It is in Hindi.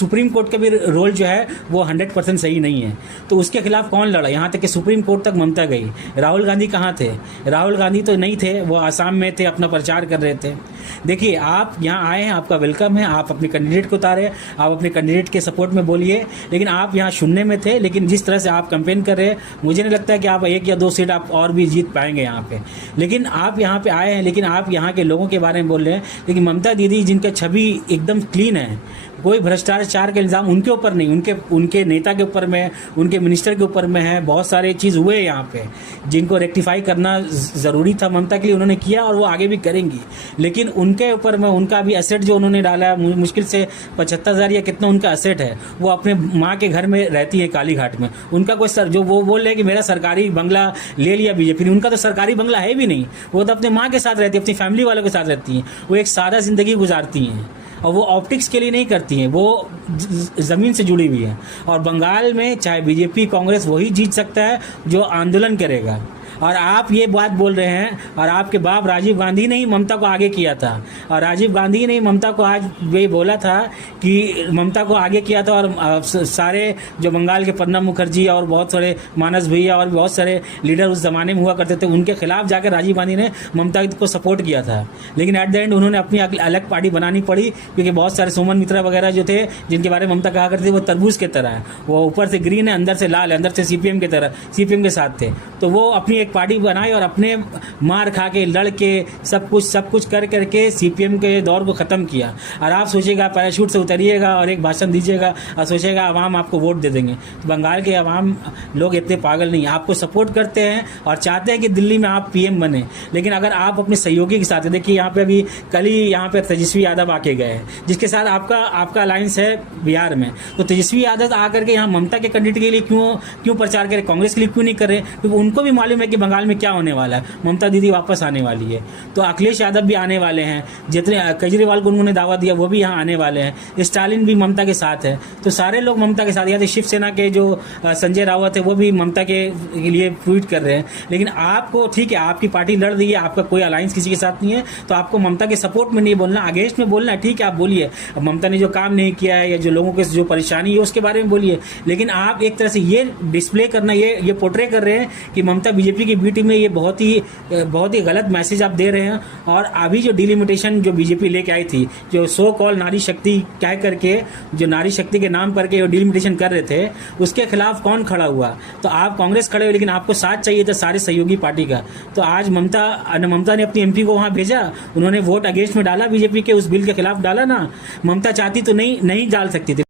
सुप्रीम कोर्ट का भी रोल जो है वो 100% सही नहीं है। तो उसके खिलाफ कौन लड़ा? यहाँ तक कि सुप्रीम कोर्ट तक ममता गई। राहुल गांधी कहाँ थे? राहुल गांधी तो नहीं थे, वो आसाम में थे, अपना प्रचार कर रहे थे। देखिए, आप यहाँ आए हैं, आपका वेलकम है, आप अपने कैंडिडेट को उतारे, आप अपने कैंडिडेट के सपोर्ट में बोलिए, लेकिन आप यहाँ शून्य में थे। लेकिन जिस तरह से आप कैंपेन कर रहे हैं, मुझे नहीं लगता है कि आप 1 या 2 सीट आप और भी जीत पाएंगे यहाँ पे। लेकिन आप यहाँ पे आए हैं, लेकिन आप यहाँ के लोगों के बारे में बोल रहे हैं। लेकिन ममता दीदी जिनका छवि एकदम क्लीन है, कोई भ्रष्टाचार के इल्ज़ाम उनके ऊपर नहीं, उनके नेता के ऊपर में, उनके मिनिस्टर के ऊपर में है। बहुत सारे चीज़ हुए यहाँ पे जिनको रेक्टिफाई करना ज़रूरी था ममता के लिए, उन्होंने किया और वो आगे भी करेंगी। लेकिन उनके ऊपर में उनका भी एसेट जो उन्होंने डाला है, मुश्किल से 75,000 या कितना उनका एसेट है, वो अपने माँ के घर में रहती है कालीघाट में। उनका कोई जो वो बोल रहे हैं कि मेरा सरकारी बंगला ले लिया बीजेपी ने, उनका तो सरकारी बंगला है भी नहीं। वो तो अपने माँ के साथ रहती है, अपनी फैमिली वालों के साथ रहती हैं। वो एक सादा जिंदगी गुजारती हैं और वो ऑप्टिक्स के लिए नहीं करती हैं, वो ज़मीन से जुड़ी हुई है। और बंगाल में चाहे बीजेपी कांग्रेस वही जीत सकता है जो आंदोलन करेगा। और आप ये बात बोल रहे हैं, और आपके बाप राजीव गांधी ने ही ममता को आगे किया था, और राजीव गांधी ने ममता को आज ये बोला था कि ममता को आगे किया था। और सारे जो बंगाल के प्रणब मुखर्जी और बहुत सारे मानस भैया और बहुत सारे लीडर उस जमाने में हुआ करते थे, उनके खिलाफ जाकर राजीव गांधी ने ममता को सपोर्ट किया था। लेकिन एट द एंड उन्होंने अपनी अलग पार्टी बनानी पड़ी, क्योंकि बहुत सारे सुमन मित्रा वगैरह जो थे, जिनके बारे में ममता कहा करते थे वो तरबूज के तरह है, वो ऊपर से ग्रीन है, अंदर से लाल है, अंदर से सीपीएम के तरह, सीपीएम के साथ थे। तो वो अपनी एक पार्टी बनाई और अपने मार खा के, लड़ के, सब कुछ कर करके सीपीएम के दौर को खत्म किया। और आप सोचिएगा पैराशूट से उतरिएगा और एक भाषण दीजिएगा और सोचिएगा आवाम आपको वोट दे देंगे। तो बंगाल के आवाम लोग इतने पागल नहीं, आपको सपोर्ट करते हैं और चाहते हैं कि दिल्ली में आप पीएम बने। लेकिन अगर आप अपने सहयोगी के साथ, देखिए यहाँ पे अभी कल ही यहाँ पे तेजस्वी यादव आके गए हैं, जिसके साथ आपका अलायंस है बिहार में। तो तेजस्वी यादव आकर के यहाँ ममता के कैंडिडेट के लिए क्यों प्रचार करें, कांग्रेस के लिए क्यों नहीं कर रहे? क्योंकि उनको भी मालूम है कि बंगाल में क्या होने वाला है, ममता दीदी वापस आने वाली है। तो अखिलेश यादव भी आने वाले हैं, जितने केजरीवाल को उन्होंने दावा दिया वो भी यहाँ आने वाले हैं, स्टालिन भी ममता के साथ है। तो सारे लोग ममता के साथ, या शिवसेना के जो संजय रावत है वो भी ममता के लिए ट्वीट कर रहे हैं। लेकिन आपको ठीक है, आपकी पार्टी लड़ रही है, आपका कोई अलायंस किसी के साथ नहीं है, तो आपको ममता के सपोर्ट में नहीं बोलना, अगेंस्ट में बोलना है। ठीक है, आप बोलिए ममता ने जो काम नहीं किया है या जो लोगों के जो परेशानी है उसके बारे में बोलिए। लेकिन आप एक तरह से ये डिस्प्ले करना, ये पोर्ट्रे कर रहे हैं कि ममता बीजेपी की बी टीम में, ये बहुत ही गलत मैसेज आप दे रहे हैं। और अभी जो डिलिमिटेशन जो बीजेपी लेके आई थी, जो सो कॉल नारी शक्ति कह करके, जो नारी शक्ति के नाम पर के डिलिमिटेशन कर रहे थे, उसके खिलाफ कौन खड़ा हुआ? तो आप कांग्रेस खड़े हुए, लेकिन आपको साथ चाहिए था सारे सहयोगी पार्टी का। तो आज ममता ने अपनी एमपी को वहां भेजा, उन्होंने वोट अगेंस्ट में डाला, बीजेपी के उस बिल के खिलाफ डाला ना। ममता चाहती तो नहीं डाल सकती थी।